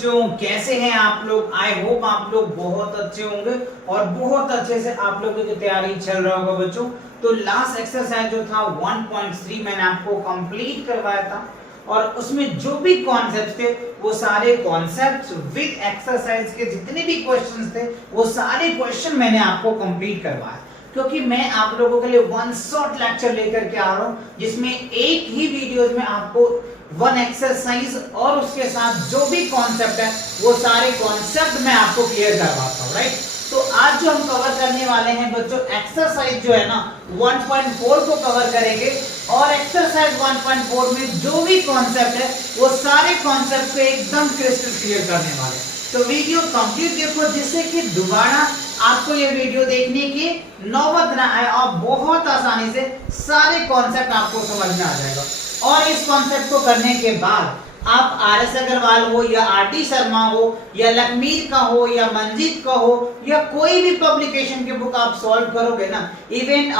बच्चों, कैसे हैं आप लोग? आई होप आप लोग बहुत अच्छे होंगे और बहुत अच्छे से आप लोगों की तैयारी चल रहा होगा बच्चों। तो लास्ट एक्सरसाइज जो था 1.3 मैंने आपको कंप्लीट करवाया था और उसमें जो भी कॉन्सेप्ट थे वो सारे कॉन्सेप्ट विद एक्सरसाइज के जितने भी क्वेश्चंस थे वो सारे क्वेश्चन मैंने आपको कंप्लीट करवाया, क्योंकि मैं आप लोगों के लिए वन शॉट लेक्चर लेकर के आ रहा हूं जिसमें एक ही वीडियोस में आपको वन एक्सरसाइज और उसके साथ जो भी कॉन्सेप्ट है वो सारे कॉन्सेप्ट मैं आपको क्लियर करवाता हूं, राइट। तो आज जो हम कवर करने वाले हैं बच्चों, एक्सरसाइज जो है ना 1.4 को कवर करेंगे और एक्सरसाइज 1.4 में जो भी कॉन्सेप्ट है वो सारे कॉन्सेप्ट को एकदम क्रिस्टल क्लियर करने वाले हैं। तो वीडियो कंप्लीट देखो जिससे कि दोबारा आपको ये वीडियो देखने की नौबत ना आए और बहुत आसानी से सारे कॉन्सेप्ट आपको समझ में आ जाएगा। और इस कॉन्सेप्ट को करने के बाद आप आर.एस. अग्रवाल हो या आर.टी. शर्मा हो या लखमीर का हो या मंजीत का हो या कोई भी पब्लिकेशन की बुक आप सॉल्व करोगे ना, इवन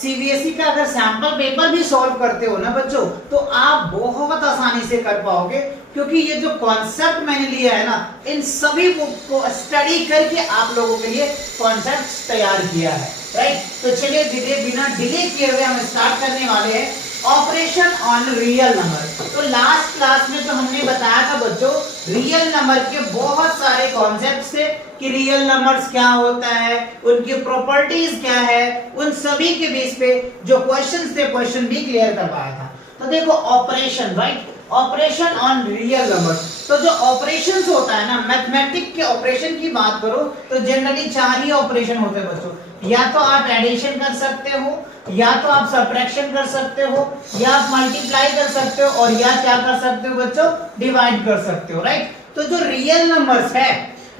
सीबीएसई का अगर सैंपल पेपर भी सॉल्व करते हो ना बच्चों, तो आप बहुत आसानी से कर पाओगे, क्योंकि ये जो कॉन्सेप्ट मैंने लिया है ना, इन सभी बुक को स्टडी करके आप लोगों के लिए कॉन्सेप्ट तैयार किया है, राइट। तो चलिए बिना डिले किए हुए हम स्टार्ट करने वाले हैं ऑपरेशन ऑन रियल नंबर। तो लास्ट क्लास में जो हमने बताया था बच्चों, रियल नंबर के बहुत सारे कॉन्सेप्ट्स थे कि रियल नंबर्स क्या होता है, उनकी प्रॉपर्टीज क्या है, उन सभी के बेस पे जो क्वेश्चंस थे क्वेश्चन भी क्लियर करवाया था। तो देखो operation, right, operation on real number. तो जो ऑपरेशंस होता है ना, मैथमेटिक के ऑपरेशन की बात करो तो जनरली 4 ही ऑपरेशन होते हैं बच्चों। या तो आप एडिशन कर सकते हो, या तो आप सब्ट्रैक्शन कर सकते हो, या आप मल्टीप्लाई कर सकते हो, और या क्या कर सकते हो बच्चों, डिवाइड कर सकते हो, राइट। तो जो रियल नंबर्स है,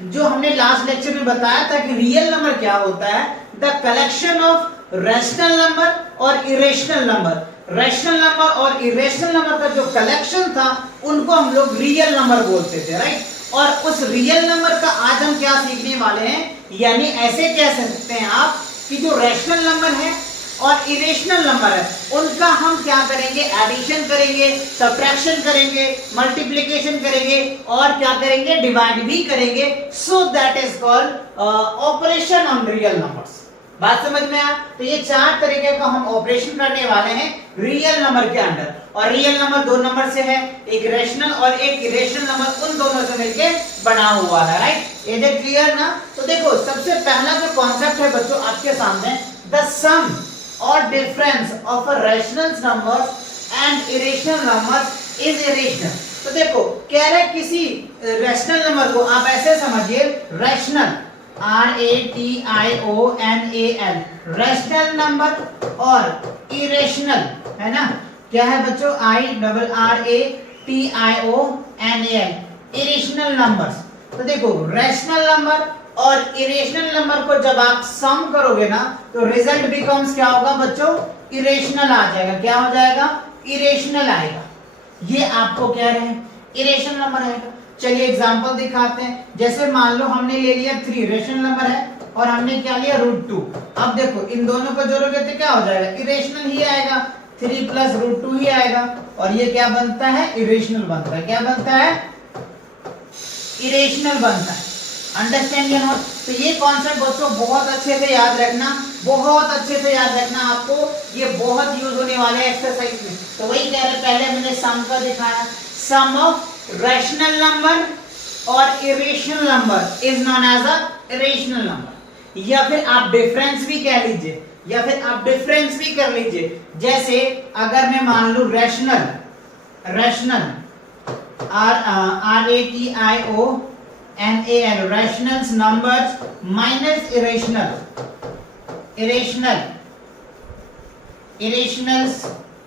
जो हमने लास्ट लेक्चर में बताया था कि रियल नंबर क्या होता है, the collection of rational number और इरेशनल नंबर। रैशनल नंबर और इरेशनल नंबर का जो कलेक्शन था उनको हम लोग रियल नंबर बोलते थे, राइट। और उस रियल नंबर का आज हम क्या सीखने वाले हैं, यानी ऐसे कह सकते हैं आप कि जो रैशनल नंबर है और इरेशनल नंबर है उनका हम क्या करेंगे, एडिशन करेंगे, सब्ट्रैक्शन करेंगे, मल्टीप्लिकेशन करेंगे और क्या करेंगे, डिवाइड भी करेंगे। So that is called operation on real numbers. बात समझ में आया? तो ये 4 तरीके का हम ऑपरेशन करने वाले हैं रियल नंबर के अंदर। और रियल नंबर 2 नंबर से है, एक रैशनल और एक इरेशनल नंबर, उन दोनों से मिलके बना हुआ है, राइट। इज इट क्लियर ना? तो देखो सबसे पहला जो कॉन्सेप्ट है बच्चों आपके सामने, द सम और difference of a rational numbers and irrational numbers is irrational. तो देखो कह रहे किसी रैशनल नंबर को आप ऐसे समझिए, रैशनल RATIONAL रैशनल नंबर और इरेशनल, है ना, क्या है बच्चों, IRRATIONAL इरेशनल नंबर्स। तो देखो रैशनल नंबर और इरेशनल नंबर को जब आप सम करोगे ना तो रिजल्ट बिकम्स क्या होगा बच्चों, इरेशनल आ जाएगा। क्या हो जाएगा, इरेशनल आएगा। ये आपको कह रहे हैं इरेशनल नंबर आएगा। चलिए एग्जांपल दिखाते हैं। जैसे मान लो हमने ले लिया 3, रेशनल नंबर है, और हमने क्या लिया √2। अब देखो इन दोनों को जोड़ोगे तो क्या हो जाएगा, इरेशनल ही आएगा, 3 + √2 ही आएगा, और ये क्या बनता है, इरेशनल बनता है। क्या बनता है, इरेशनल बनता है। अंडरस्टैंड या नॉट? तो ये कॉन्सेप्ट बच्चों बहुत अच्छे से याद रखना, बहुत अच्छे से याद रखना, आपको ये बहुत यूज होने वाले हैं एक्सरसाइज में। तो वही कह रहे, पहले मैंने सम का दिखाया, सम ऑफ रैशनल नंबर और irrational number is known as a irrational number. या फिर आप डिफरेंस भी कह लीजिए, या फिर आप डिफरेंस भी कर लीजिए। जैसे अगर मैं मान लूं rational RATIONAL rationals numbers minus irrationals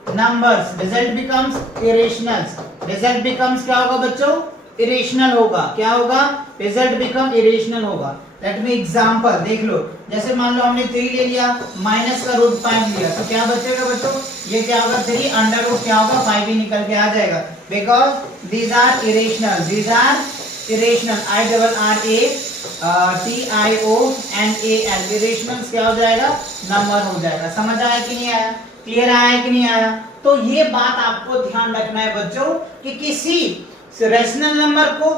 numbers, result becomes irrationals. Result becomes क्या होगा बच्चों, इरेशनल होगा। क्या होगा, रिजल्ट बिकम इरेशनल होगा। लेट मी एग्जांपल देख लो। जैसे मान लो हमने 3 ले लिया, माइनस का √5 लिया, तो क्या बचेगा बच्चों, ये क्या होगा, 3 अंडर क्या होगा, 5 ही निकल के आ जाएगा, because these are irrational, these are irrational. IRRATIONAL irrationals क्या हो जाएगा, नंबर हो जाएगा। समझ आया कि नहीं आया, क्लियर आया कि नहीं आया? तो ये बात आपको ध्यान रखना है बच्चों कि किसी रैशनल नंबर को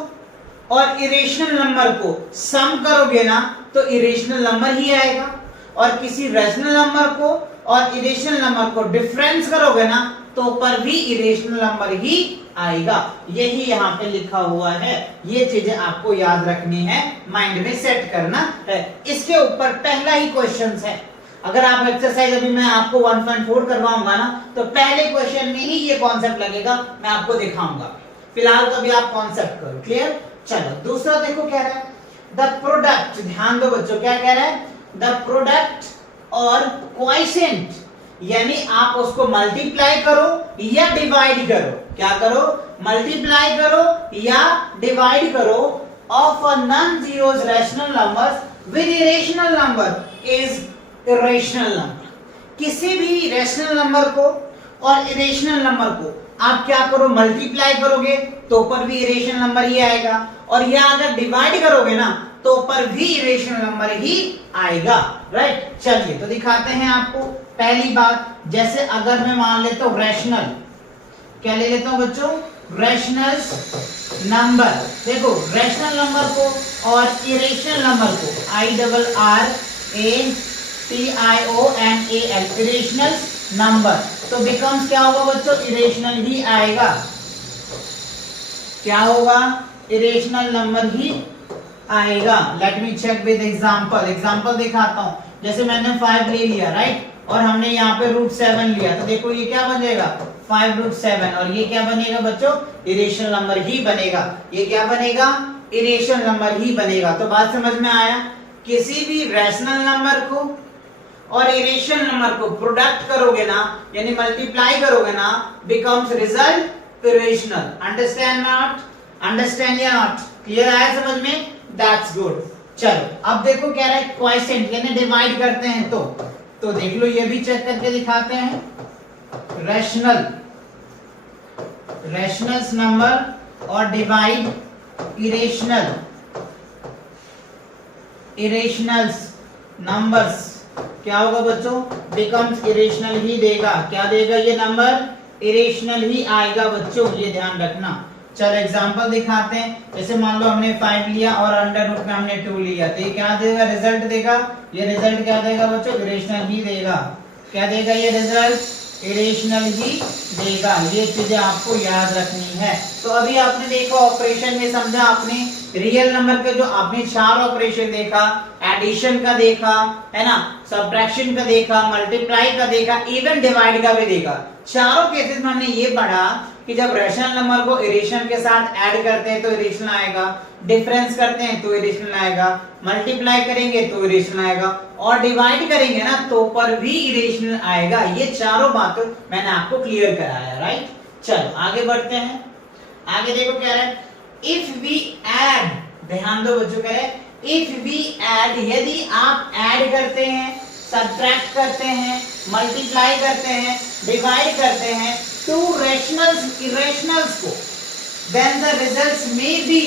और इरेशनल नंबर को सम करोगे ना तो इरेशनल नंबर ही आएगा, और किसी रेशनल नंबर को और इरेशनल नंबर को डिफरेंस करोगे ना तो पर भी इरेशनल नंबर ही आएगा। यही यहाँ पे लिखा हुआ है, ये चीजें आपको याद रखनी है, माइंड में सेट करना है। इसके ऊपर पहला ही क्वेश्चन है। अगर आप एक्सरसाइज अभी मैं आपको 1.4 करवाऊंगा ना तो पहले क्वेश्चन में ही ये कॉन्सेप्ट लगेगा, मैं आपको दिखाऊंगा। फिलहाल तो अभी आप कॉन्सेप्ट करो, क्लियर। चलो दूसरा देखो कह रहा है द प्रोडक्ट, ध्यान दो बच्चों, क्या कह रहा है, द प्रोडक्ट और क्वोशिएंट, यानी आप उसको मल्टीप्लाई करो या डिवाइड करो, क्या करो, मल्टीप्लाई करो या डिवाइड करो of a non zeros rational numbers with irrational number is irrational number. किसी भी रैशनल नंबर को और इरेशनल नंबर को आप क्या करो, मल्टीप्लाई करोगे तो पर भी इरेशनल नंबर ही आएगा, और या अगर डिवाइड करोगे ना तो पर भी इरेशनल नंबर ही आएगा, राइट। चलिए तो दिखाते हैं आपको। पहली बात, जैसे अगर मैं मान लेता हूं रैशनल, क्या ले लेता हूं बच्चों, रैशनल नंबर। देखो रैशनल नंबर को और इरेशनल नंबर को IRRATIONAL इरेशनल नंबर, तो बिकम्स क्या होगा बच्चों, इरेशनल ही आएगा, क्या होगा, इरेशनल नंबर ही आएगा। Let me check with example, example दिखाता हूं। जैसे मैंने 5 ले लिया, राइट, और हमने यहाँ पे √7 लिया, तो देखो ये क्या बनेगा, 5√7, और ये क्या बनेगा बच्चों, इरेशनल नंबर ही बनेगा। ये क्या बनेगा, इरेशनल नंबर ही बनेगा। तो बात समझ में आया, किसी भी रैशनल नंबर को और इरेशनल नंबर को प्रोडक्ट करोगे ना, यानी मल्टीप्लाई करोगे ना, becomes result irrational. Understand not, understand या नॉट, क्लियर आया समझ में, दैट्स गुड। चलो अब देखो क्या रहा है, क्वोशिएंट यानी डिवाइड करते हैं तो देख लो, ये भी चेक करके दिखाते हैं। रैशनल्स नंबर और डिवाइड इरेशनल्स नंबर्स, क्या होगा बच्चों, बिकम्स इरेशनल ही देगा। क्या देगा ये नंबर, इरेशनल ही आएगा बच्चों, ये ध्यान रखना। चलो एग्जांपल दिखाते हैं। जैसे मान लो हमने 5 लिया और अंडर रूट में हमने 2 लिया, तो ये क्या देगा, रिजल्ट देगा, ये रिजल्ट क्या देगा बच्चों, इरेशनल ही देगा। क्या देगा ये रिजल्ट, इरेशनल ही देगा। ये चीजें आपको याद रखनी है। तो अभी आपने देखा ऑपरेशन में, समझा आपने, रियल नंबर के जो आपने 4 ऑपरेशन देखा, एडिशन का देखा है ना, सब्ट्रैक्शन का देखा, मल्टीप्लाई का देखा, इवन डिवाइड का भी देखा। चारों केसेस में हमने ये पढ़ा कि जब रैशनल नंबर को इरेशनल के साथ ऐड करते हैं तो इरेशनल आएगा, डिफरेंस करते हैं तो इरेशनल आएगा, मल्टीप्लाई करेंगे तो इरेशनल आएगा, और डिवाइड करेंगे ना तो पर भी इरेशनल आएगा। ये चारों बातें मैंने आपको क्लियर कराया, राइट। चलो आगे बढ़ते हैं। आगे देखो क्या है, इफ वी ऐड, ध्यान दो बच्चों, कह रहे हैं इफ वी ऐड, यदि आप ऐड करते हैं, सब्ट्रैक्ट करते हैं, मल्टीप्लाई करते हैं, डिवाइड करते हैं टू रैशनल्स इरेशनल्स को, then the results may be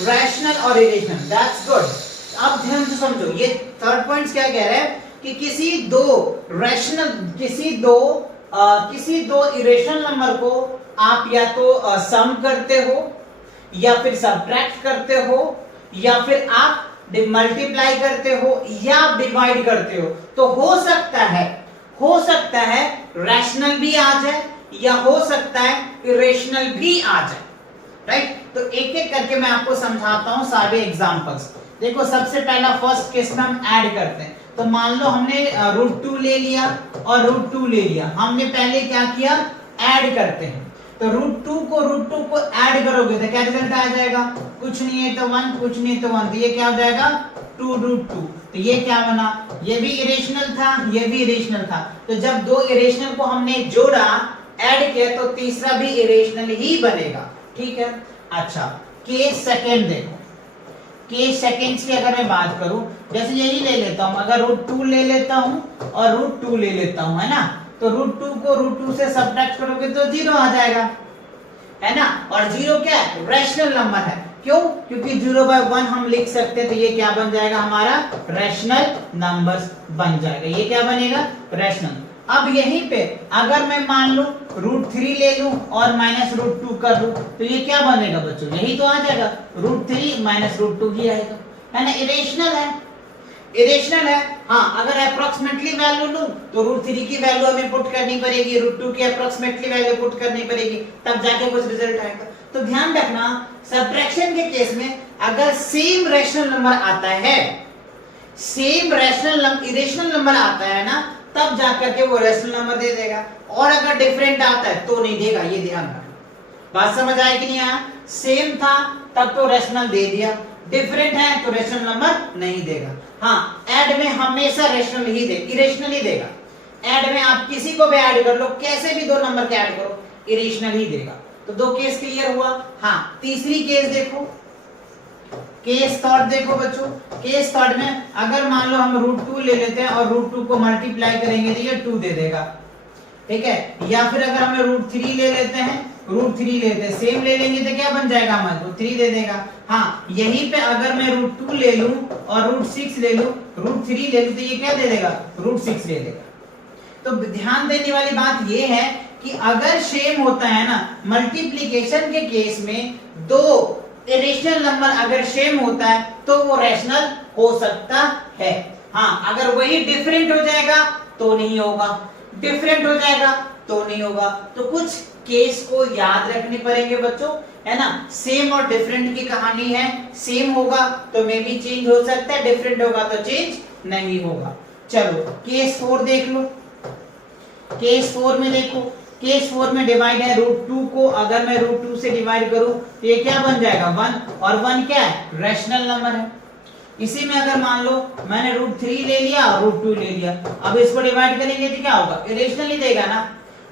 rational और इरेशनल, दैट्स गुड। अब ध्यान से समझो, ये थर्ड पॉइंट क्या कह रहा है कि किसी दो रैशनल, किसी दो इरेशनल नंबर को आप या तो सम करते हो, या फिर सब्ट्रैक्ट करते हो, या फिर आप मल्टीप्लाई करते हो, या आप डिवाइड करते हो, तो हो सकता है रैशनल भी आ जाए, या हो सकता है इरेशनल भी आ जाए, राइट। तो एक एक करके मैं आपको समझाता हूं सारे एग्जांपल्स। देखो सबसे पहला फर्स्ट केस में हम ऐड करते हैं। तो मान लो हमने √2 ले लिया और √2 ले लिया, हमने पहले क्या किया, ऐड करते हैं। तो √2 को ऐड करोगे तो क्या रिजल्ट आ जाएगा, कुछ नहीं है तो 1, कुछ नहीं है तो 1, तो ये क्या हो जाएगा 2√2। तो ये क्या बना, ये भी इरेशनल था, ये भी इरेशनल था। तो जब दो इरेशनल को हमने जोड़ा, ऐड किया, तो तीसरा भी इरेशनल ही बनेगा, ठीक है। अच्छा केस सेकंड देखो, केस सेकंड्स की अगर मैं बात करूं, जैसे यही ले लेता हूं, अगर √2 ले लेता हूं और √2 ले लेता हूं, है ना, तो √2 को √2 से सब्ट्रैक्ट करोगे तो 0 आ जाएगा, है ना। और 0 क्या है, रैशनल नंबर है, क्यों, क्योंकि 0/1 हम लिख सकते हैं, तो ये क्या बन जाएगा, हमारा रैशनल नंबर बन जाएगा। ये क्या बनेगा, रैशनल। अब यहीं पे अगर मैं मान लूं √3 ले लूं और -√2 कर लूं तो ये क्या बनेगा बच्चों, यही तो आ जाएगा, √3 -√2 ही आएगा, है ना। इरेशनल है, इरेशनल है। हाँ, अगर अप्रोक्सीमेटली वैल्यू लूं तो √3 की वैल्यू हमें पुट करनी पड़ेगी, √2 की अप्रोक्सीमेटली वैल्यू पुट करनी पड़ेगी, तब जाके कुछ रिजल्ट आएगा। तो ध्यान रखना सब्ट्रैक्शन के केस में अगर सेम रैशनल नंबर आता है, same rational number irrational number आता है ना, तब जाकर के वो रैशनल नंबर दे देगा, और अगर डिफरेंट आता है तो नहीं देगा, ये ध्यान रखना। बात समझ आया कि नहीं आया? सेम था तब तो रैशनल दे दिया, डिफरेंट है तो रैशनल नंबर नहीं देगा। हाँ, ऐड में हमेशा रैशनल ही दे, इरेशनल ही देगा। ऐड में आप किसी को भी ऐड कर लो, कैसे भी दो नंबर के ऐड करो, इरेशनल ही देगा। तो दो केस क्लियर हुआ। हाँ, तीसरी केस देखो, केस थर्ड देखो बच्चों। केस थर्ड में अगर मान लो हम √2 ले लेते हैं और √2 को मल्टीप्लाई करेंगे तो ये 2 दे देगा, ठीक है। या फिर अगर हम √3 ले लेते हैं, √3 लेते हैं, सेम ले लेंगे तो क्या बन जाएगा हमारे को, 3 दे देगा। हाँ, यहीं पे अगर मैं √2 ले लूं और √6 ले लूं, √3 ले लूं तो ये क्या दे देगा, √6 ले देगा। तो ध्यान देने वाली बात ये है कि अगर सेम होता है ना, मल्टीप्लिकेशन के केस में दो इरेशनल नंबर अगर सेम होता है तो वो रैशनल हो सकता है। हाँ, अगर वही डिफरेंट हो जाएगा तो नहीं होगा, डिफरेंट हो जाएगा तो नहीं होगा। तो कुछ केस को याद रखने पड़ेंगे बच्चों, है ना। सेम और डिफरेंट की कहानी है, सेम होगा तो मे बी चेंज हो सकता है, डिफरेंट होगा तो चेंज नहीं होगा। चलो केस 4 देख लो। केस 4 में देखो, केस 4 में डिवाइड है, √2 को अगर मैं √2 से डिवाइड करूं तो ये क्या बन जाएगा, 1, और 1 क्या है, रैशनल नंबर है। इसी में अगर मान लो मैंने √3 ले लिया और √2 ले लिया, अब इसको डिवाइड करेंगे तो क्या होगा, इरेशनल ही देगा ना।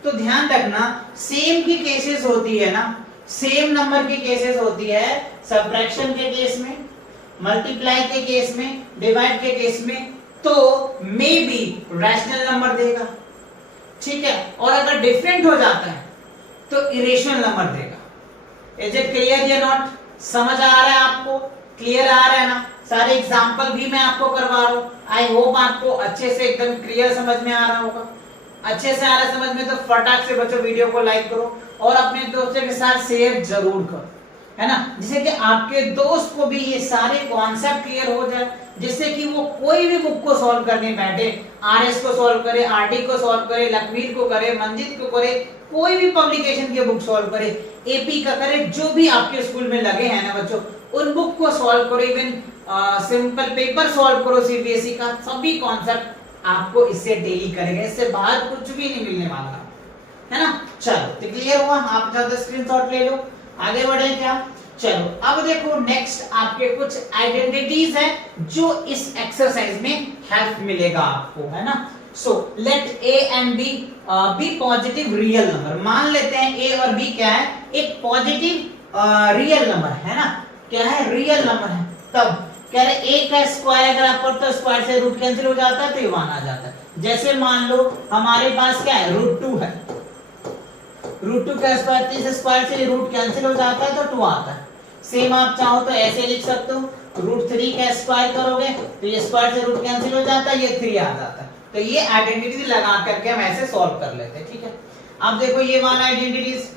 तो ध्यान रखना सेम की केसेस होती है ना, सेम नंबर की केसेस होती है सब्ट्रैक्शन के केस में, मल्टीप्लाई के केस में, डिवाइड के केस में, तो मे बी रैशनल नंबर देगा, ठीक है। और अगर डिफरेंट हो जाता है तो इरेशनल नंबर देगा। इज इट क्लियर या नॉट? समझ आ रहा है आपको? क्लियर आ रहा है ना? सारे एग्जांपल भी मैं आपको करवा रहा हूं। आई होप आपको अच्छे से एकदम क्लियर समझ में आ रहा होगा। अच्छे से आ रहा है समझ में तो फटाक से बच्चों वीडियो को लाइक करो और अपने दोस्तों के साथ शेयर जरूर करो, है ना, जिससे कि आपके दोस्त को भी ये सारे कॉन्सेप्ट क्लियर हो जाए, जिससे कि वो कोई भी बुक को सॉल्व करने बैठे, आरएस को सॉल्व करे, आरडी को सॉल्व करे, लखवीर को करे, मंजित को करे, कोई भी पब्लिकेशन के बुक सॉल्व करे, एपी का करे, जो भी आपके स्कूल में लगे हैं ना बच्चों, उन बुक को सॉल्व करो, इवन सिंपल पेपर सॉल्व करो सीबीएसई का, सभी कॉन्सेप्ट आपको इससे डेली करेगा, इससे बाहर कुछ भी नहीं मिलने वाला, है ना। चलो तो क्लियर हुआ, आप ज्यादा स्क्रीनशॉट ले लो, आगे बढ़े क्या। चलो अब देखो नेक्स्ट आपके कुछ आइडेंटिटीज है जो इस एक्सरसाइज में हेल्प मिलेगा आपको, है ना। So let a and b be positive real number. मान लेते हैं ए और बी क्या है, एक पॉजिटिव रियल नंबर है ना, क्या है, रियल नंबर है। तब कह रहे ए का स्क्वायर अगर आप करते हो स्क्वायर से रूट कैंसिल हो जाता है तो ये 1 आ जाता है। जैसे मान लो हमारे पास क्या है, √2 है, √2 का स्क्वायर, 3 स्क्वायर से रूट कैंसिल हो जाता है तो 2 आता है। सेम आप चाहो तो ऐसे लिख सकते हो, √3 का स्क्वायर करोगे तो ये स्क्वायर से रूट कैंसिल हो जाता है, ये 3 आ जाता है। तो ये आइडेंटिटी लगा करके हम ऐसे सॉल्व कर लेते हैं, ठीक है। अब देखो ये वाला आइडेंटिटीज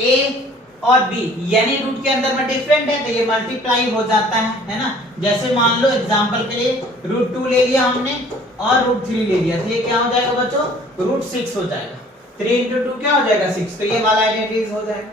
ए और बी यानी रूट के अंदर में डिफरेंट है तो ये मल्टीप्लाई हो जाता है ना। जैसे मान लो एग्जांपल के लिए √2 ले लिया हमने और √3 ले लिया तो ये क्या हो जाएगा बच्चों, √6 हो जाएगा। 3 × 2 क्या हो जाएगा, 6। तो ये वाला आइडेंटिटीज हो जाएगा।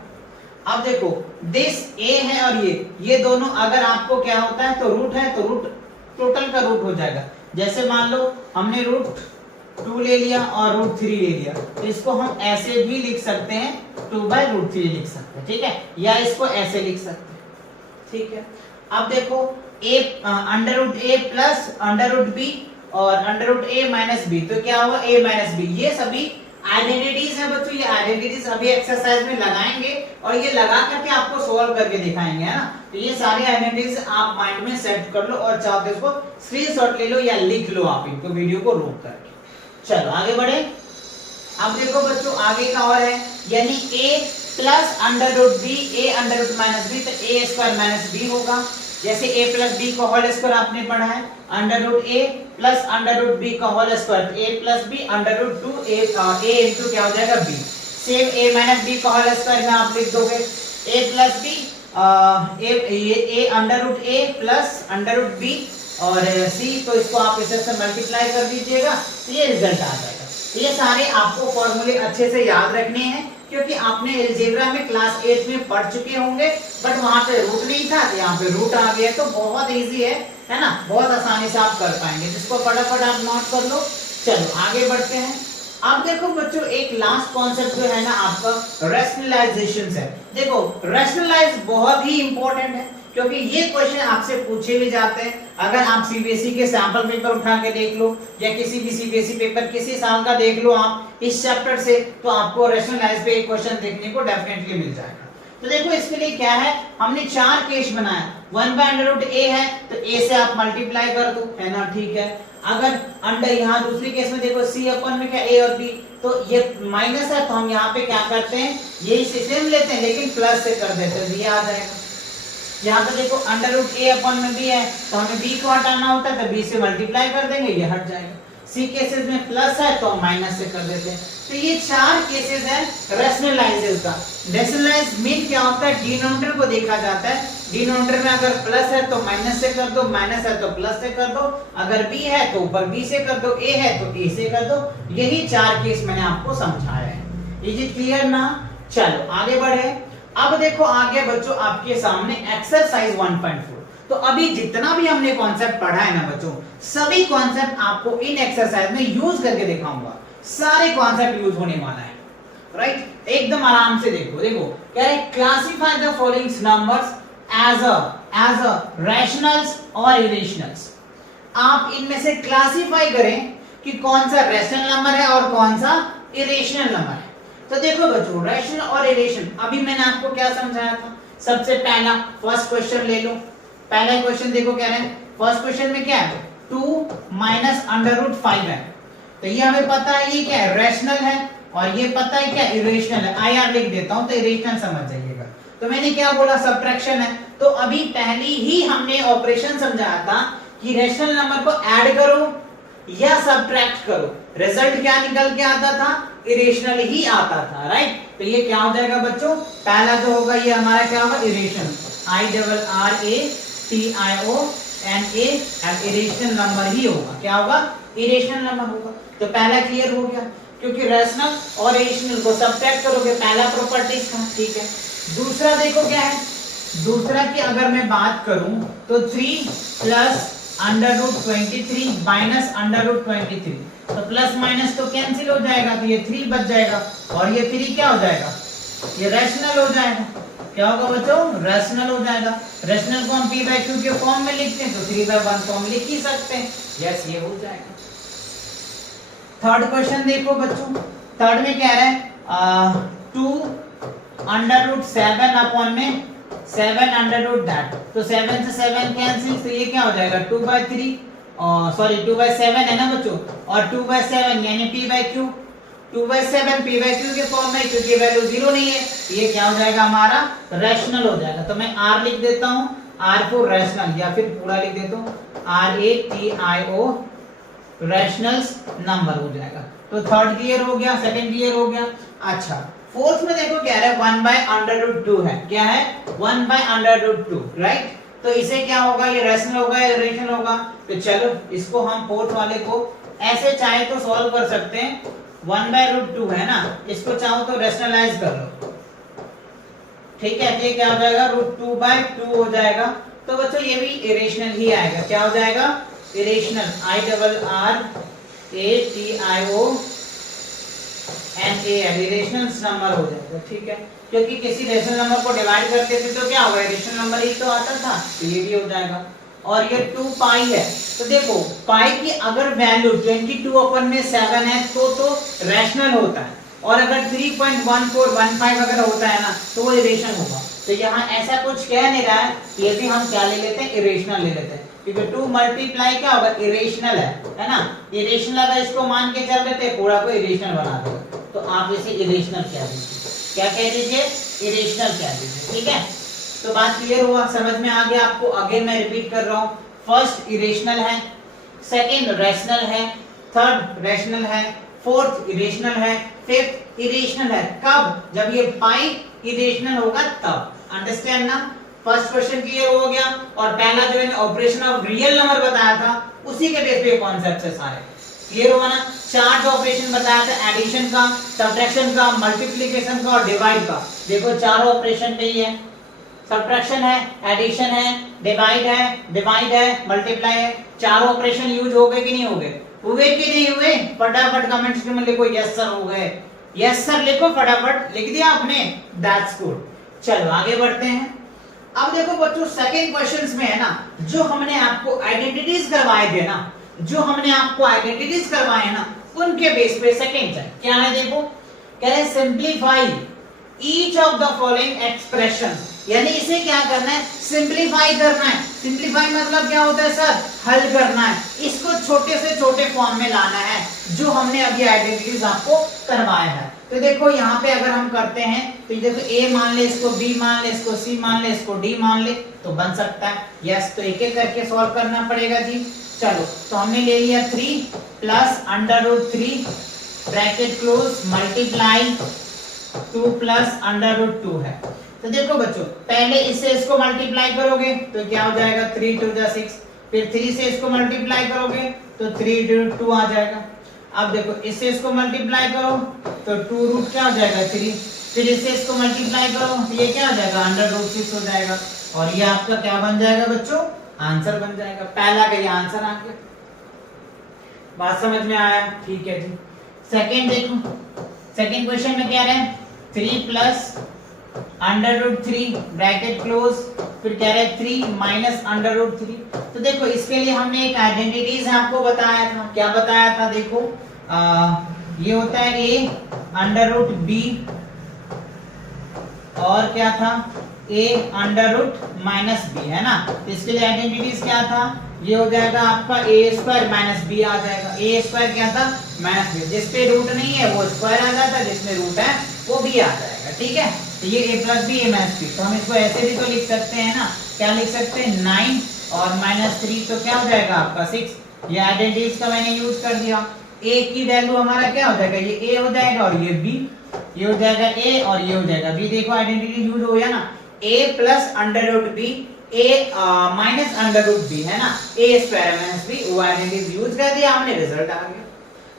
अब देखो दिस ए है और ये दोनों अगर आपको क्या होता है तो रूट है तो रूट टोटल का रूट हो जाएगा। जैसे मान लो हमने √2 ले लिया और √3 ले लिया तो इसको हम ऐसे भी लिख सकते हैं, 2/√3 लिख सकते हैं, ठीक है, या इसको ऐसे लिख सकते हैं, ठीक है। अब देखो a √a प्लस √b और √a - b तो क्या होगा, a - b। ये सभी आइडेंटिटीज है बच्चों, ये आइडेंटिटीज अभी एक्सरसाइज में लगाएंगे और ये लगा करके आपको सॉल्व करके दिखाएंगे, है ना। तो ये सारी आइडेंटिटीज आप माइंड में सेट कर लो और चाहो तो इसको स्क्रीनशॉट ले लो या लिख लो आप इनको वीडियो को रोक करके। चलो आगे बढ़े। अब देखो बच्चों आगे का और है, यानी a plus √b, a √-b तो a² - b होगा। जैसे a प्लस बी का होल स्क्वायर आपने पढ़ा है, under root a plus under root b का whole square, a plus b under root 2 a into क्या हो जाएगा b। Same a minus b का होल स्क्वायर में आप लिख दोगे a plus b a under root a plus under root b और c, तो इसको आप इसे से मल्टीप्लाई कर दीजिएगा तो ये रिजल्ट आ जाएगा। ये सारे आपको फॉर्मूले अच्छे से याद रखने हैं क्योंकि आपने अलजेब्रा में क्लास 8 में पढ़ चुके होंगे, बट वहां पे रूट नहीं था, यहाँ पे रूट आ गया, तो बहुत इजी है ना, बहुत आसानी से आप कर पाएंगे। जिसको फटाफट आप नोट कर लो। चलो आगे बढ़ते हैं। अब देखो बच्चों, एक लास्ट कॉन्सेप्ट जो है ना आपका रैशनलाइजेशन है। देखो रैशनलाइज बहुत ही इंपॉर्टेंट है क्योंकि ये क्वेश्चन आपसे पूछे भी जाते हैं। अगर आप सीबीएसई के सैंपल पेपर उठा के देख लो या किसी भी सीबीएसई पेपर किसी साल का देख लो आप इस चैप्टर से, तो आपको रैशनलाइज पे एक क्वेश्चन देखने को डेफिनेटली मिल जाएगा। तो देखो इसके लिए क्या है, हमने 4 केस बनाया। 1/√a है तो a से आप मल्टीप्लाई कर दो, है ना, ठीक है। अगर अंडर यहाँ दूसरी केस में देखो c अपन में क्या a और b, तो ये माइनस है तो हम यहाँ पे क्या करते हैं, यही सेम लेते हैं लेकिन प्लस से कर देते हैं, ये आ जाएगा। यहाँ पे देखो अंडर रूट a अपन में b है तो हमें b को हटाना होता है तो b से मल्टीप्लाई कर देंगे, ये हट जाएगा। c केसेस में प्लस है तो हम माइनस से कर देते हैं। तो ये 4 केसेस है रैशनलाइजेस का। रैशनलाइज मीन क्या होता है, डिनोमिनेटर को देखा जाता है, डिनोमिनेटर में अगर प्लस है तो माइनस से कर दो, माइनस है तो प्लस से कर दो, अगर b है तो ऊपर b से कर दो, a है तो a से कर दो। यही 4 केस मैंने आपको समझाया है। इज इट क्लियर ना? चलो आगे बढ़े। अब देखो आगे बच्चों आपके सामने एक्सरसाइज 1.4। तो अभी जितना भी हमने कॉन्सेप्ट पढ़ा है ना बच्चों, सभी कॉन्सेप्ट आपको इन एक्सरसाइज में यूज करके दिखाऊंगा। सारे कॉन्सेप्ट यूज होने वाला है, राइट? एकदम आराम से देखो। देखो क्या है, classify the following numbers as a rationals और इरेशनल्स। आप इनमें से क्लासिफाई करें कि कौन सा रैशनल नंबर है और कौन सा इरेशनल नंबर है। तो देखो बच्चों, रैशनल और इरेशनल अभी मैंने आपको क्या समझाया था। सबसे पहला फर्स्ट क्वेश्चन ले लो। पहला क्वेश्चन देखो क्या है, फर्स्ट क्वेश्चन में क्या है, 2 माइनस अंडर रूट 5 है। तो ये हमें पता है ये क्या है, रैशनल है, और ये पता है क्या, इरेशनल है। IR लिख देता हूं तो इरेशनल समझ जाइएगा। तो मैंने क्या बोला, सबट्रैक्शन है। तो अभी पहली ही हमने ऑपरेशन समझाया था कि रैशनल नंबर को ऐड करो या सब्ट्रैक्ट करो, रिजल्ट क्या निकल के आता था, इरेशनल ही आता था, राइट? तो ये क्या हो जाएगा बच्चों, पहला जो होगा ये हमारा क्या होगा, इरेशनल, IRRATIONA, इरेशनल नंबर ही होगा। क्या होगा, इरेशनल नंबर होगा। तो पहला क्लियर हो गया, क्योंकि रैशनल और इरेशनल को सब्ट्रैक्ट करोगे, पहला प्रॉपर्टीज का, ठीक है। दूसरा देखो क्या है, दूसरा की अगर मैं बात करूं तो 3 plus under root 23 minus under root 23, तो प्लस माइनस तो कैंसिल हो जाएगा, तो ये 3 बच जाएगा, और ये 3 क्या हो जाएगा, ये रैशनल हो जाएगा। क्या होगा बच्चों, रैशनल हो जाएगा। रैशनल को हम p/q के फॉर्म में लिखते हैं तो 3/1 फॉर्म लिख ही सकते हैं। यस, ये हो जाएगा। थर्ड क्वेश्चन देखो बच्चों, थर्ड में क्या है, 2 अंडर रूट 7 अपॉन में 7 अंडर रूट दैट, तो 7 से 7 कैंसिल, तो ये क्या हो जाएगा 2/3, सॉरी 2/7 है ना बच्चों, और 2/7 यानी p/q, 2/7 p/q के फॉर्म में, क्योंकि वैल्यू 0 नहीं है, ये क्या हो जाएगा हमारा, रैशनल हो जाएगा। तो मैं r लिख देता हूं, r फॉर रैशनल, या फिर पूरा लिख देता हूं RATIO, रैशनल्स नंबर हो जाएगा। तो थर्ड क्लियर हो गया, सेकंड क्लियर हो गया। अच्छा, फोर्थ में देखो क्या है, 1/√2 है। क्या है, 1/√2, राइट? तो इसे क्या होगा, ये रैशनल होगा या इरेशनल होगा। तो चलो इसको हम फोर्थ वाले को ऐसे चाहे तो सॉल्व कर सकते हैं, 1/√2 है ना, इसको चाहो तो रैशनलाइज कर लो, ठीक है। ये क्या हो जाएगा, √2/2 हो जाएगा। तो बच्चों ये भी इरेशनल ही आएगा। क्या हो जाएगा, इरेशनल, IRRATIONA, इरेशनल नंबर हो जाएगा, ठीक है। क्योंकि किसी रेशनल नंबर को डिवाइड करते थे तो क्या होगा, इरेशनल नंबर ही तो आता था, तो ये भी हो जाएगा। और ये 2 पाई है, तो देखो पाई की अगर वैल्यू 22/7 है तो रैशनल होता है, और अगर 3.1415 अगर होता है ना तो वो इरेशनल होगा। तो यहाँ ऐसा कुछ कह नहीं रहा है, ये भी हम क्या ले लेते हैं, इरेशनल ले लेते हैं, क्योंकि 2 मल्टीप्लाई क्या होगा, इरेशनल है ना। इरेशनल अगर इसको मान के चल देते पूरा को इरेशनल बना देगा, तो आप इसे इरेशनल कह दीजिए। क्या कह दीजिए, इरेशनल कह दीजिए, ठीक है। तो बात क्लियर हुआ, समझ में आ गया आपको? अगेन मैं रिपीट कर रहा हूँ, फर्स्ट इरेशनल है, सेकंड रैशनल है, थर्ड रैशनल है, फोर्थ इरेशनल है, फिफ्थ इरेशनल है। कब? जब ये पाई इरेशनल होगा तब। अंडरस्टैंड ना? फर्स्ट क्वेश्चन क्लियर हो गया। और पहला जो मैंने ऑपरेशन ऑफ रियल नंबर बताया था उसी के बेस पे कॉन्सेप्ट है सारे। क्लियर हुआ ना? चार जो ऑपरेशन बताया था, एडिशन का, सब्ट्रैक्शन का, मल्टीप्लिकेशन का और डिवाइड का, देखो चारों ऑपरेशन पे ही है। सब्ट्रैक्शन है, एडिशन है, डिवाइड है, मल्टीप्लाई है। चारों ऑपरेशन यूज हो गए कि नहीं हो गए? हुए कि नहीं हुए? फटाफट कमेंट्स में लिखो यस सर हो गए। यस सर लिखो, फटाफट लिख दिया आपने, दैट्स गुड। चलो आगे बढ़ते हैं। अब देखो बच्चों, सेकंड क्वेश्चंस में है ना, जो हमने आपको आइडेंटिटीज करवाए थे ना, जो हमने आपको आइडेंटिटीज करवाए ना, उनके बेस पे सेकंड है। क्या है देखो, कह रहे हैं simplify each of the following expressions, यानी इसे क्या करना है? सिंपलीफाई करना है। सिंपलीफाई मतलब क्या होता है सर? हल करना है, इसको छोटे से छोटे फॉर्म में लाना है, जो हमने अभी आइडेंटिटीज आपको करवाया है। तो देखो यहाँ पे अगर हम करते हैं तो ये देखो, ए मान ले, इसको बी मान ले, इसको सी मान ले, इसको डी मान ले, तो बन सकता है। यस, तो एक एक करके सॉल्व करना पड़ेगा जी। चलो, तो हमने ले लिया 3 plus √3 bracket close multiply 2 plus √2 है। तो देखो बच्चों, पहले इससे इसको मल्टीप्लाई करोगे तो क्या हो जाएगा? 3 2 जा 6, फिर 3 से इसको मल्टीप्लाई करोगे तो 3 2 आ जाएगा। अब देखो, इससे इसको मल्टीप्लाई करो तो 2 रूट क्या हो जाएगा? 3, फिर इससे इसको मल्टीप्लाई करो तो ये क्या हो जाएगा? √6 हो जाएगा। और ये आपका क्या बन जाएगा बच्चों? आंसर बन जाएगा। पहला का ये आंसर आ गया। बात समझ में आया? ठीक है जी। सेकंड देखो, सेकंड क्वेश्चन में क्या रहे हैं? 3 प्लस √3 ब्रैकेट क्लोज, फिर कह रहे हैं 3 माइनस √3। तो देखो, इसके लिए हमने एक आइडेंटिटीज आपको बताया था। क्या बताया था? देखो, ये होता है a √b, और क्या था? a √-b, है ना? तो इसके लिए आइडेंटिटीज क्या था? ये हो जाएगा आपका a² - b आ जाएगा। a² क्या था? -b। जिस पे रूट नहीं है वो स्क्वायर आ जाता है, जिसमें रूट है वो b आ जाएगा। ठीक है, तो ये a + b a - b, तो हम इसको ऐसे भी तो लिख सकते हैं ना। क्या लिख सकते हैं? 9 और -3, तो क्या हो जाएगा आपका? 6। ये आइडेंटिटीज का मैंने यूज कर दिया। a की वैल्यू हमारा क्या हो जाएगा? ये a हो जाएगा और ये b, ये हो जाएगा a और ये हो जाएगा b। देखो आइडेंटिटी यूज हो गया ना, a plus √b, a minus √b, है ना? a² - b, वो आइडेंटिटी यूज कर दिया हमने, रिजल्ट आ गया।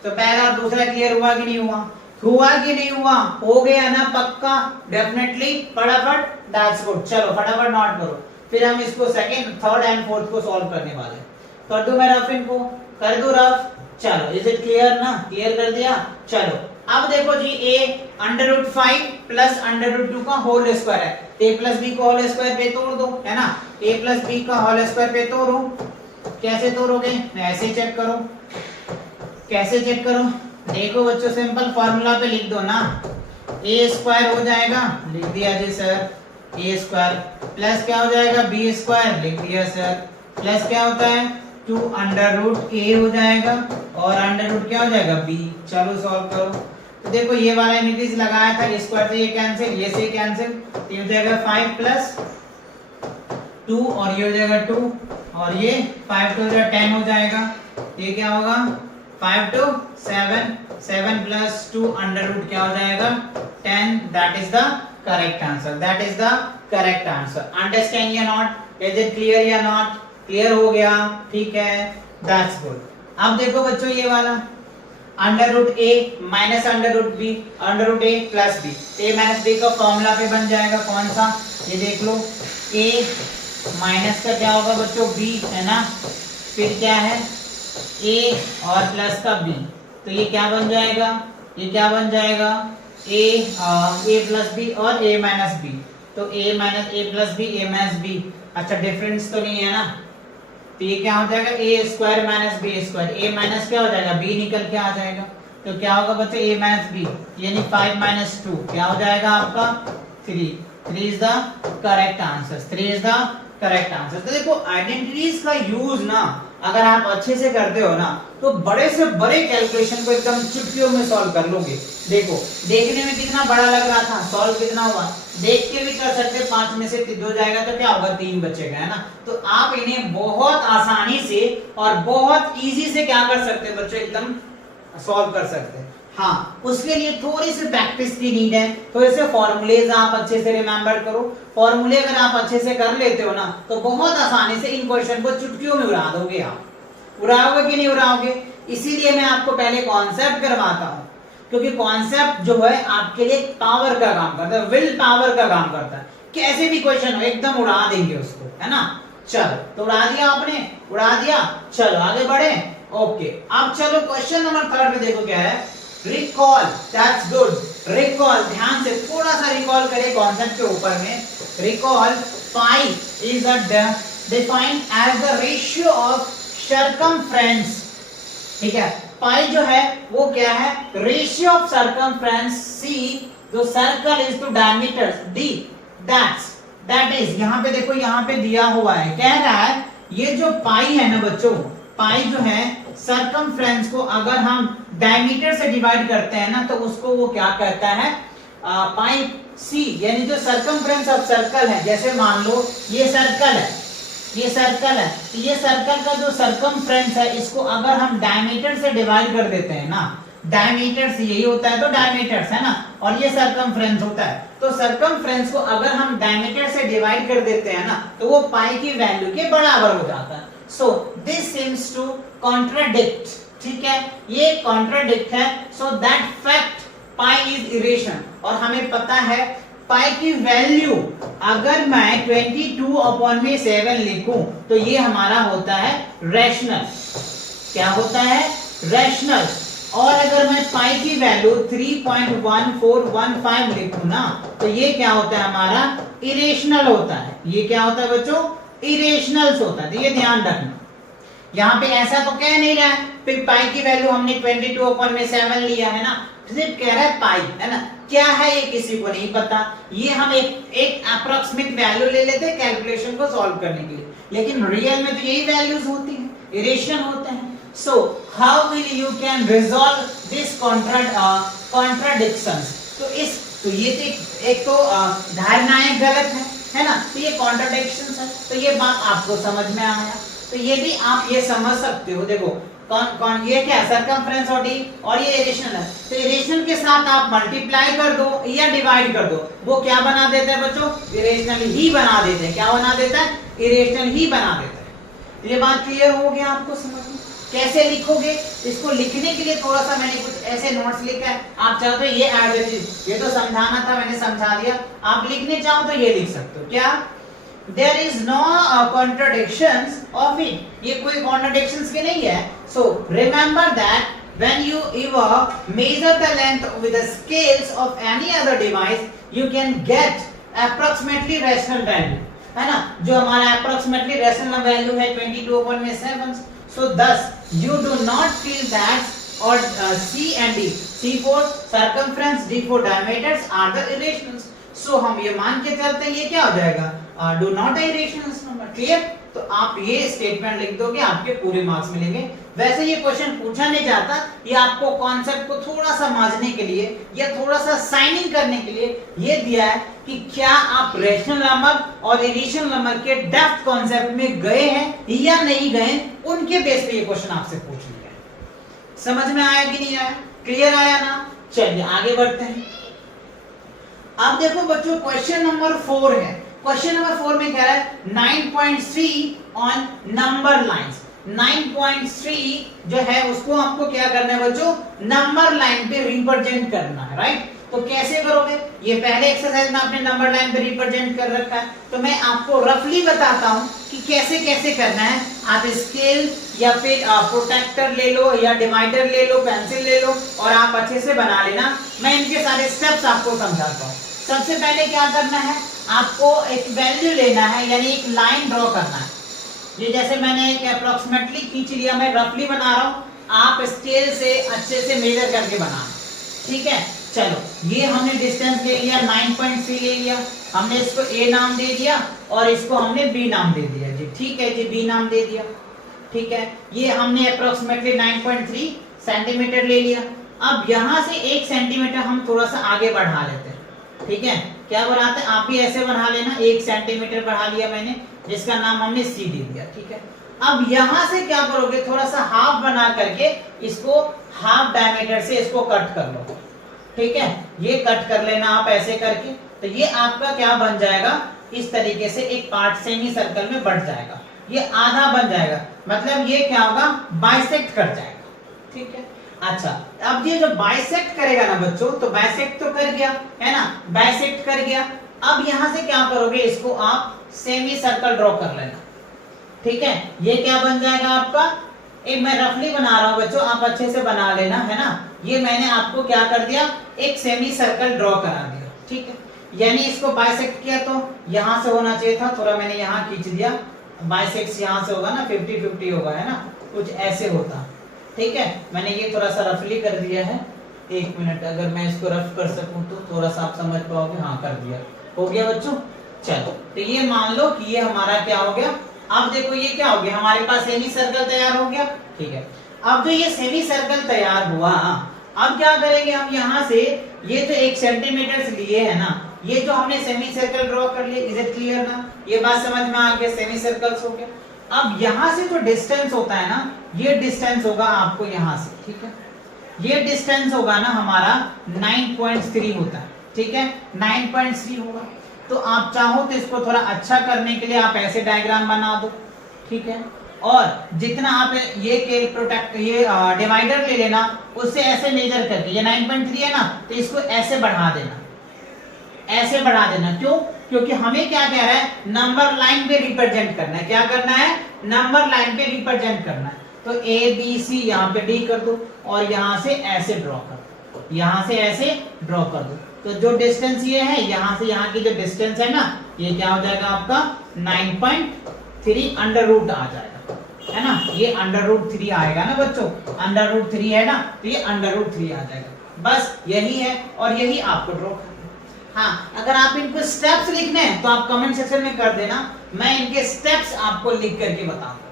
तो पहला और दूसरा क्लियर हुआ कि नहीं हुआ? हुआ कि नहीं हुआ? हो गया ना पक्का? डेफिनेटली, फटाफट, दैट्स गुड। चलो फटाफट नोट करो, फिर हम इसको सेकंड, थर्ड एंड फोर्थ को सॉल्व करने वाले। कर दूं मैं रफ, इनको कर दूं रफ? चलो, इज इट क्लियर ना? क्लियर कर दिया। चलो अब देखो जी, a √5 प्लस √2 का होल स्क्वायर है, a प्लस b को होल स्क्वायर पे तोड़ दो, है ना? a प्लस b का होल स्क्वायर पे तोड़ो। कैसे तोड़ोगे? ऐसे चेक करो। कैसे चेक करो? देखो बच्चों, सिंपल फार्मूला पे लिख दो ना, a² हो जाएगा, लिख दिया जी सर, a² प्लस क्या हो जाएगा? b², लिख दिया सर, प्लस क्या होता है? 2 √a हो जाएगा और √ क्या हो जाएगा? b। चलो सॉल्व करो। तो देखो, ये वाला इनिटीज लगाया था, स्क्वायर से ये कैंसिल, ये से कैंसिल, तो ये हो जाएगा 5 प्लस 2 और ये हो जाएगा 2, और ये 5 2 10 हो जाएगा। ये क्या होगा? 5 2 7, 7 प्लस 2 √ क्या हो जाएगा? 10। That is the correct answer, that is the correct answer. Understand या नॉट? इज इट क्लियर या नॉट? क्लियर हो गया? ठीक है, दैट्स गुड। अब देखो बच्चों, ये वाला √a minus √b, √a plus b, a minus b का फॉर्मूला पे बन जाएगा। कौन सा? ये देख लो, a माइनस का क्या होगा बच्चों? b, है ना? फिर क्या है? a और प्लस का b, तो ये क्या बन जाएगा? ये क्या बन जाएगा? a प्लस b और a माइनस b, तो a minus a plus b, a minus b। अच्छा, डिफरेंस तो नहीं है ना? तो ये क्या हो जाएगा? a² - b², a माइनस क्या हो जाएगा? b निकल के आ जाएगा, तो क्या होगा बच्चों? a माइनस b, यानी 5 - 2 क्या हो जाएगा आपका? 3। 3 is the correct answer, 3 is the correct answer. तो देखो आइडेंटिटीज का यूज ना अगर आप अच्छे से करते हो ना तो बड़े से बड़े कैलकुलेशन को एकदम चुटकियों में सॉल्व कर लोगे। देखो देखने में कितना बड़ा लग रहा था, सॉल्व कितना हुआ, देख के भी कर सकते, 5 में से 2 जाएगा तो क्या होगा, 3 बचेगा, है ना। तो आप इन्हें बहुत आसानी से और बहुत इजी से क्या कर सकते हैं बच्चों, एकदम सॉल्व कर सकते हैं। हाँ, उसके लिए थोड़ी सी प्रैक्टिस की नीड है, थोड़े से फॉर्मूलेज आप अच्छे से रिमेंबर करो। फॉर्मूले अगर आप अच्छे से कर लेते हो ना तो बहुत आसानी से इन क्वेश्चन को चुटकियों में उड़ा दोगे। आप उड़ाओगे कि नहीं उड़ाओगे? इसीलिए मैं आपको पहले कॉन्सेप्ट करवाता हूँ, क्योंकि कॉन्सेप्ट जो है आपके लिए पावर का काम करता है, विल पावर का काम करता है। कैसे भी क्वेश्चन हो एकदम उड़ा देंगे उसको, है ना। चलो तो उड़ा दिया आपने, उड़ा दिया, चलो आगे बढ़े। ओके, अब चलो क्वेश्चन नंबर 3 में देखो क्या है, रिकॉल। That's good, recall. ध्यान से थोड़ा सा रिकॉल करें कॉन्सेप्ट के ऊपर में। Recall, pi is defined as the ratio of circumference. ठीक है, पाई जो है वो क्या है, रेशियो ऑफ सर्कमफ्रेंस सी, जो circle is to diameter d, that is, यहाँ पे देखो यहाँ पे दिया हुआ है, कह रहा है ये जो पाई है ना बच्चों, पाई जो है सर्कमफ्रेंस को अगर हम डायमीटर से डिवाइड करते हैं ना तो उसको वो क्या कहता है, पाई सी, यानी जो सर्कमफ्रेंस ऑफ सर्कल है, जैसे मान लो ये सर्कल है, ये सर्कल है, तो ये सर्कल का जो सर्कमफ्रेंस है इसको अगर हम डायमीटर से डिवाइड कर देते हैं ना, डायमीटर से यही होता है तो डायमीटर्स है ना, और ये सर्कमफ्रेंस होता है, तो सर्कमफ्रेंस को अगर हम डायमीटर से डिवाइड कर देते हैं ना तो वो पाई की वैल्यू के बराबर हो जाता है। So this seems to contradict, ठीक है, ये कॉन्ट्राडिक्ट है। So that fact pi is irrational, और हमें पता है पाई की वैल्यू अगर मैं 22/7 लिखूं तो ये हमारा होता है रैशनल। क्या होता है, रैशनल। और अगर मैं पाई की वैल्यू 3.1415 लिखूं ना तो ये क्या होता है, हमारा इरेशनल होता है। ये क्या होता है बच्चों, इरेशनल होता है। तो ये ध्यान रखना, यहाँ पे ऐसा तो कह नहीं रहा है फिर पाई की वैल्यू हमने 22/7 लिया है ना, सिर्फ कह रहा है पाई, है ना। क्या है ये किसी को नहीं पता, ये हम एक अप्रोक्सीमेट वैल्यू ले लेते हैं कैलकुलेशन को सॉल्व करने के लिए, लेकिन रियल में तो यही वैल्यूज होती हैं, इरेशनल होते हैं। So how will you can resolve this contradictions. तो ये तो एक तो धारणाएं गलत है ना, तो ये कॉन्ट्राडिक्शंस है, तो ये बात आपको समझ में आया, तो ये भी आप ये समझ सकते हो। देखो कौन ये क्या सर्कमफ्रेंस और ये इरेशनल है, तो इरेशनल के साथ आप मल्टीप्लाई कर दो या डिवाइड कर दो, वो क्या बना देता है बच्चों, इरेशनल ही बना देते हैं। क्या बना देता है, इरेशनल ही बना देता है। ये बात क्लियर हो गया आपको समझ में? कैसे लिखोगे इसको, लिखने के लिए थोड़ा सा मैंने कुछ ऐसे नोट्स लिखा है, आप चाहो तो ये एज इट इज, ये तो समझाना था मैंने समझा दिया, आप लिखने चाहो तो ये लिख सकते हो। क्या, there is no contradictions of it, ये कोई contradictions के नहीं है। So remember that when you measure the length with the scales of any other device you can get approximately rational value, है ना, जो हमारा approximately rational value है 22/7। So thus you do not feel that or C and D, C for circumference, D for diameters are the irrationals। So हम ये मान के चलते हैं ये क्या हो जाएगा, do not irrational number. Clear, तो आप ये स्टेटमेंट लिख दोगे आपके पूरे मार्क्स मिलेंगे। वैसे ये क्वेश्चन पूछा नहीं जाता, ये आपको कॉन्सेप्ट को थोड़ा सा समझने के लिए या थोड़ा सा साइनिंग करने के लिए ये दिया है कि क्या आप रेशनल नंबर और इरेशनल नंबर के डेप्थ कॉन्सेप्ट में गए हैं या नहीं गए, उनके बेस पे ये क्वेश्चन आपसे पूछ लिया है। समझ में आया कि नहीं आया, क्लियर आया ना। चलिए आगे बढ़ते हैं। अब देखो बच्चों क्वेश्चन नंबर 4 है। क्वेश्चन नंबर 4 में कह रहा है 9.3 ऑन नंबर लाइंस। 9.3 जो है उसको आपको क्या करना है बच्चों, नंबर लाइन पे रिप्रेजेंट करना है, राइट। तो कैसे करोगे, ये पहले एक्सरसाइज में आपने नंबर लाइन पे रिप्रेजेंट कर रखा है, तो मैं आपको रफली बताता हूं कि कैसे कैसे करना है। आप स्केल या फिर प्रोटेक्टर ले लो या डिवाइडर ले लो, पेंसिल ले लो और आप अच्छे से बना लेना। मैं इनके सारे स्टेप्स आपको समझाता हूँ। सबसे पहले क्या करना है, आपको एक वैल्यू लेना है, यानी एक लाइन ड्रॉ करना है। ये जैसे मैंने एक अप्रोक्सीमेटली खींच लिया, मैं रफली बना रहा हूँ, आप स्केल से अच्छे से मेजर करके बनाना, ठीक है। चलो ये हमने डिस्टेंस ले लिया 9.3 ले लिया। हमने इसको ए नाम दे दिया और इसको हमने बी नाम दे दिया जी, ठीक है जी, बी नाम दे दिया, ठीक है। ये हमने अप्रोक्सीमेटली 9.3 सेंटीमीटर ले लिया। अब यहां से 1 सेंटीमीटर हम थोड़ा सा आगे बढ़ा लेते हैं, ठीक है। क्या बढ़ाते हैं, आप भी ऐसे बढ़ा लेना, 1 सेंटीमीटर बढ़ा लिया मैंने, जिसका नाम हमने सी दे दिया, ठीक है। अब यहां से क्या करोगे, थोड़ा सा हाफ बना करके इसको हाफ डायमीटर से इसको कट कर लो, ठीक है। ये कट कर लेना आप ऐसे करके, तो ये आपका क्या बन जाएगा, इस तरीके से एक पार्ट सेमी सर्कल में बढ़ जाएगा, ये आधा बन जाएगा, मतलब ये क्या होगा, बाइसेक्ट कर जाएगा, ठीक है। अच्छा, अब ये जो बाइसेक्ट करेगा ना बच्चों, तो बाइसेक्ट तो कर गया है ना, बाइसेक्ट कर गया। अब यहां से क्या करोगे, इसको आप सेमी सर्कल ड्रॉ कर लेना, ठीक है। ये क्या बन जाएगा आपका, एक मैं रफली बना रहा हूं बच्चों, आप अच्छे से बना लेना, है ना। ये मैंने आपको क्या कर दिया, एक सेमी सर्कल ड्रॉ करा दिया, ठीक है। यानी इसको बाइसेक्ट किया तो यहां से होना चाहिए था, थोड़ा मैंने यहां खींच दिया, बाइसेक्ट यहां से होगा ना, 50-50 होगा, है ना, कुछ ऐसे होता, ठीक है। मैंने ये थोड़ा सा रफली कर दिया है, 1 मिनट, अगर मैं इसको रफ कर सकूं तो थोड़ा सा आप समझ पाओगे। हाँ, कर दिया, हो गया बच्चों। चलो, तो ये मान लो कि ये हमारा क्या हो गया। अब देखो ये क्या हो गया, हमारे पास सेमी सर्कल तैयार हो गया, ठीक है। अब जो ये सेमी सर्कल तैयार हुआ, अब क्या करेंगे हम, यहाँ से ये जो 1 सेंटीमीटर लिए है ना, ये जो हमने सेमी सर्कल ड्रॉ कर लिया, इज इट क्लियर ना, ये बात समझ में आ गया, सेमी सर्कल्स हो गया। अब यहां से जो डिस्टेंस होता है ना, ये डिस्टेंस होगा आपको यहां से, ठीक है। ये डिस्टेंस होगा ना हमारा 9.3 होता है, ठीक है, 9.3 होगा। तो आप चाहो तो इसको थोड़ा अच्छा करने के लिए आप ऐसे डायग्राम बना दो, ठीक है। और जितना आप ये डिवाइडर ले लेना, उससे ऐसे मेजर करके, ये 9.3 है ना, तो इसको ऐसे बढ़ा देना, ऐसे बढ़ा देना। क्यों, क्योंकि हमें क्या कह रहा है, नंबर लाइन पे रिप्रेजेंट करना है। क्या करना है, नंबर लाइन पे रिप्रेजेंट करना है। तो ए बी सी यहाँ पे डी कर दो, और यहाँ से ऐसे ड्रॉ कर दो, यहाँ से ऐसे ड्रॉ कर दो। तो जो डिस्टेंस ये है, यहाँ से यहाँ की जो डिस्टेंस है ना, ये क्या हो जाएगा आपका 9.3 अंडर रूट आ जाएगा, है ना। ये अंडर रूट 3 आएगा ना बच्चों, अंडर रूट 3 है ना, तो ये अंडर रूट 3 आ जाएगा। बस यही है, और यही आपको ड्रॉ करना है। हाँ, अगर आप इनको स्टेप्स लिखने हैं तो आप कमेंट सेक्शन में कर देना, मैं इनके स्टेप्स आपको लिख करके बताऊंगा,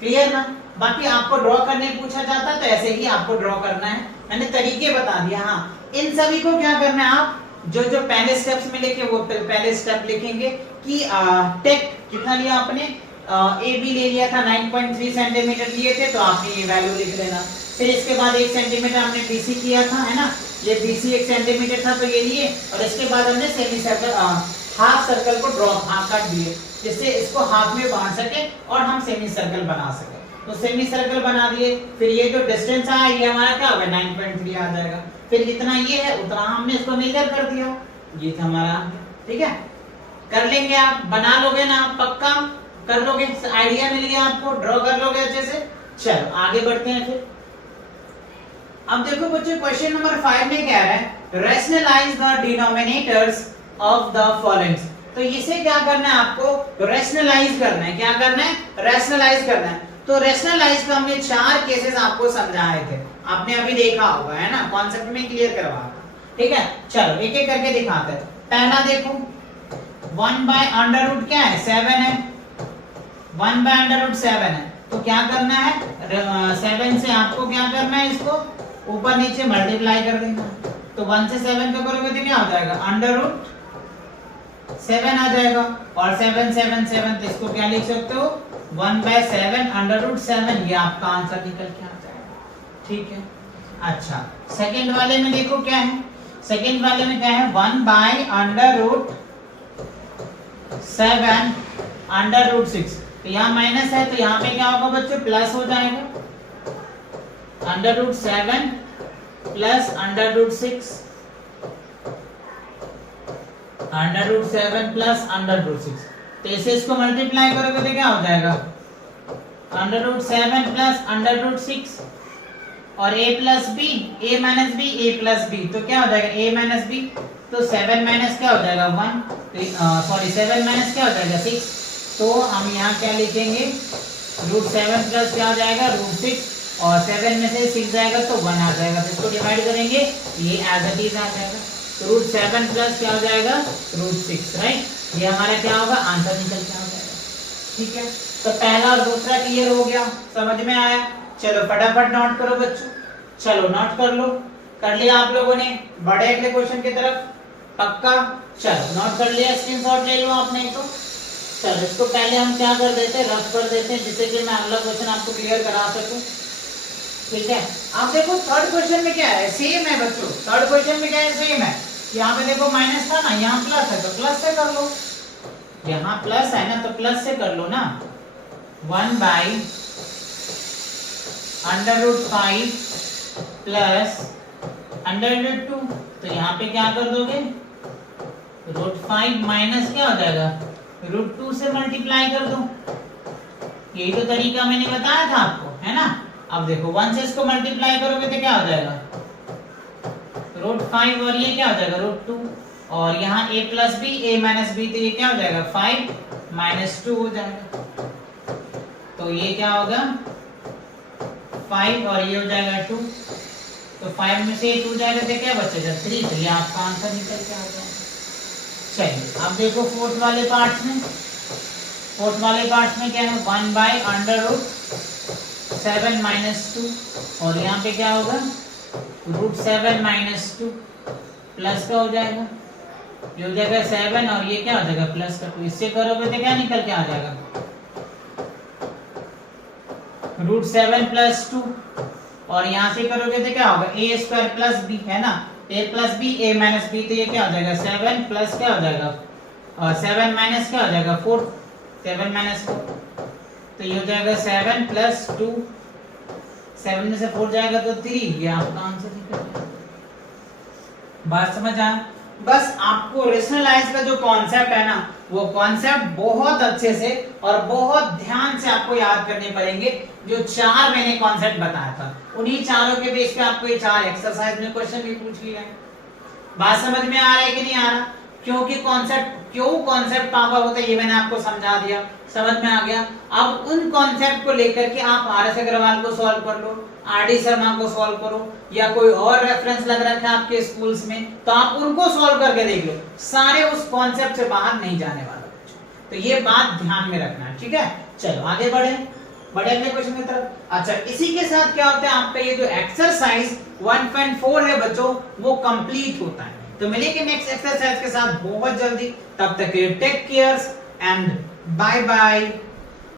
क्लियर ना। बाकी आपको ड्रॉ करने पूछा जाता है तो ऐसे ही आपको ड्रॉ करना है, मैंने तरीके बता दिया। हाँ, इन सभी को क्या करना है, आप जो जो पहले स्टेप्स में लिखे वो पहले स्टेप लिखेंगे कि टेक कितना लिया आपने, ए बी ले लिया था, 9.3 सेंटीमीटर लिए थे, तो आपने ये वैल्यू लिख लेना। फिर इसके बाद 1 सेंटीमीटर हमने बीसी किया था, है ना, ये बीसी 1 सेंटीमीटर था, तो ये लिए। और इसके बाद हमने सेमी सर्कल, हाफ सर्कल को ड्रॉ काट दिए, जिससे इसको हाफ में बांट सके और हम सेमी सर्कल बना सके। तो सेमी सर्कल बना दिए। फिर ये जो डिस्टेंस आया, ये हमारा क्या होगा, 9.3 आ जाएगा। फिर जितना ये है उतना हमने इसको मेजर कर दिया, ये था हमारा, ठीक है। कर लेंगे, आप बना लोगे ना, पक्का कर लोगे, आइडिया मिल गया आपको, ड्रॉ कर लोगे अच्छे से। चलो आगे बढ़ते हैं फिर। अब देखो बच्चों, क्वेश्चन नंबर 5 में क्या है, rationalise the denominators of the followings. तो इसे क्या करना है, आपको रैशनलाइज करना है। क्या करना है, रैशनलाइज करना है। तो रैशनलाइज का हमने 4 केसेस आपको समझाए थे, आपने अभी देखा होगा, है ना, कॉन्सेप्ट में क्लियर करवा, ठीक है। चलो एक एक करके दिखाते हैं। पहला देखो, 1/√, क्या है, 7 है, 1/√7 है। तो क्या करना है, 7 से आपको क्या करना है, इसको ऊपर नीचे मल्टीप्लाई कर देना। तो 1 से 7 का करोगे तो क्या हो जाएगा, √7 आ जाएगा। और 7 7 7, तो इसको क्या लिख सकते हो, 1/7 √7, ये आपका आंसर निकल के आ जाएगा, ठीक है। अच्छा, सेकंड वाले में देखो क्या है, सेकंड वाले में क्या है, 1/√7 √6। तो यहाँ माइनस है, तो यहाँ पे क्या होगा बच्चों, प्लस हो जाएगा, √7 प्लस √6, √7 प्लस √6। तो इसे इसको मल्टीप्लाई करोगे तो क्या हो जाएगा, √7 प्लस √6 और a plus b, a minus b, a plus b। तो क्या हो जाएगा, a माइनस b। तो 7 माइनस क्या हो जाएगा, 1, सॉरी 7 माइनस क्या हो जाएगा, 6। तो हम यहाँ क्या लिखेंगे, √7 प्लस क्या हो जाएगा, √6, और 7 में से 6 जाएगा तो 1 आ जाएगा। तो इसको डिवाइड करेंगे, ये एज इट इज आ जाएगा, तो रूट 7 प्लस क्या हो जाएगा रूट 6, राइट। ये हमारा क्या होगा आंसर निकल के आ जाएगा, ठीक है। तो पहला और दूसरा क्लियर हो गया, समझ में आया। चलो फटाफट नोट करो बच्चों, चलो नोट कर लो, कर लिया आप लोगों ने, बढ़े अगले क्वेश्चन की तरफ, पक्का। चलो नोट कर लिया, स्क्रीनशॉट ले लो आपने तो। चलो इसको पहले हम क्या कर देते हैं, रफ कर देते हैं, जिससे कि मैं अगला क्वेश्चन आपको क्लियर करा सकूं, ठीक है। आप देखो थर्ड क्वेश्चन में क्या है, सेम है बच्चों, थर्ड क्वेश्चन में क्या है, सेम है। यहाँ पे देखो माइनस था ना, यहाँ प्लस है तो प्लस से कर लो, यहाँ प्लस है ना तो प्लस से कर लो ना। 1/√5 प्लस √2, तो यहाँ पे क्या कर दोगे, √5 माइनस क्या हो जाएगा √2 से मल्टीप्लाई कर दो। यही तो तरीका मैंने बताया था आपको, है ना। अब देखो 1 से इसको मल्टीप्लाई करोगे तो क्या हो जाएगा √5 और ये क्या हो जाएगा √2, और यहाँ a plus b a minus b, तो ये क्या हो जाएगा 5 माइनस 2 हो जाएगा। तो ये क्या होगा 5 और ये हो जाएगा 2, तो 5 में से 2 जाएगा तो क्या बचेगा 3, तो ये आपका आंसर निकल के आ जाएगा। चलिए अब देखो फोर्थ वाले पार्ट में, फोर्थ वाले पार्ट में क्या है 1/√7 माइनस 2, और यहाँ पे क्या होगा √7 माइनस 2 प्लस का हो जाएगा, ये हो जाएगा 7 और ये क्या हो जाएगा प्लस का 2, इससे करोगे तो क्या निकल के आ जाएगा √7 प्लस 2, और यहाँ से करोगे तो क्या होगा a² प्लस b, है ना, a plus b a minus b, तो ये क्या हो जाएगा 7 प्लस क्या हो जाएगा, और 7 माइनस क्या हो जाएगा 4, 7 माइनस 4, तो ये हो जाएगा 7 प्लस 2, 7 में से 4 जाएगा तो 3, ये आपका आंसर निकल जाएगा। बात समझ आ, बस आपको रेशनलाइज का जो कॉन्सेप्ट है ना, वो कॉन्सेप्ट बहुत अच्छे से और बहुत ध्यान से आपको याद करने पड़ेंगे। जो 4 मैंने कॉन्सेप्ट बताया था, उन्हीं चारों के बेस पे आपको ये 4 एक्सरसाइज में क्वेश्चन भी पूछ लिया है। बात समझ में आ रहा है कि नहीं आ रहा, क्योंकि कॉन्सेप्ट क्यों कॉन्सेप्ट पावर होता है ये मैंने आपको समझा दिया, समझ में आ गया। अब उन कॉन्सेप्ट को लेकर के आप आर एस अग्रवाल को सॉल्व कर लो, आर डी शर्मा को सॉल्व करो, या कोई और रेफरेंस लग रखा है आपके स्कूल्स में तो आप उनको सॉल्व करके देख लो, सारे उस कॉन्सेप्ट से बाहर नहीं जाने वाला। तो ये बात ध्यान में रखना है, ठीक है। चलो आगे बढ़े अगले क्वेश्चन की तरफ। अच्छा इसी के साथ क्या होता है, आपका ये जो एक्सरसाइज 1.4 है बच्चों, वो कंप्लीट होता है। तो मिलेंगे नेक्स्ट एक्सरसाइज के साथ बहुत जल्दी, तब तक take care and bye bye.